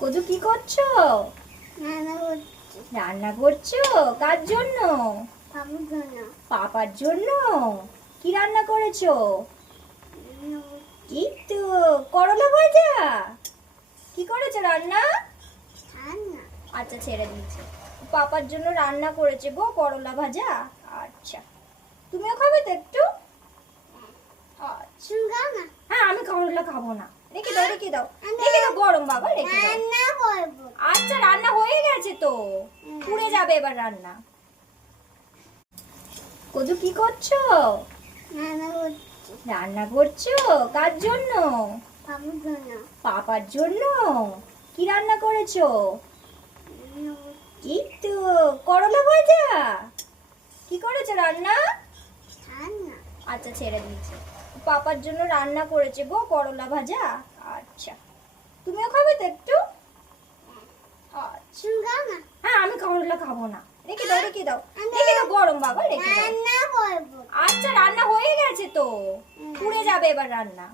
কদু কি করছো? রান্না করছি। রান্না করছো? কার জন্য? বাবুর জন্য। পাপার জন্য? কি রান্না করেছো? রান্না করছি। এই তো করলা ভাজা। কি করেছো রান্না? রান্না। আচ্ছা ছেড়ে দিচ্ছি। পাপার জন্য রান্না করেছে গো করলা ভাজা। আচ্ছা, তুমিও খাবে তো একটু? আচ্ছা। তুমি খাও না? হ্যাঁ, আমি করলা খাবো না। রেখে দাও, রেখে দাও, রেখে দাও, গরম বাবা, রেখে দাও। রান্না করবো। আচ্ছা, রান্না হয়ে গেছে তো, হুম। পুড়ে যাবে এবার রান্না। কদু কি করছো? রান্না করছি। রান্না করছো? কার জন্য? বাবুর জন্য। পাপার জন্য? কি রান্না করেছো? রান্না করছি। এই তো করলা ভাজা। কি করেছো রান্না? রান্না। আচ্ছা ছেড়ে দিচ্ছি। পাপার জন্য রান্না করেছে গো করলা ভাজা। আচ্ছা, তুমিও খাবে তো একটু? আচ্ছা। তুমি খাও না? হ্যাঁ, আমি করলা খাবো না। রেখে দাও, রেখে দাও, রেখে দাও, গরম বাবা, রেখে দাও। রান্না করবো। আচ্ছা, রান্না হয়ে গেছে তো, হুম। পুড়ে যাবে এবার রান্না।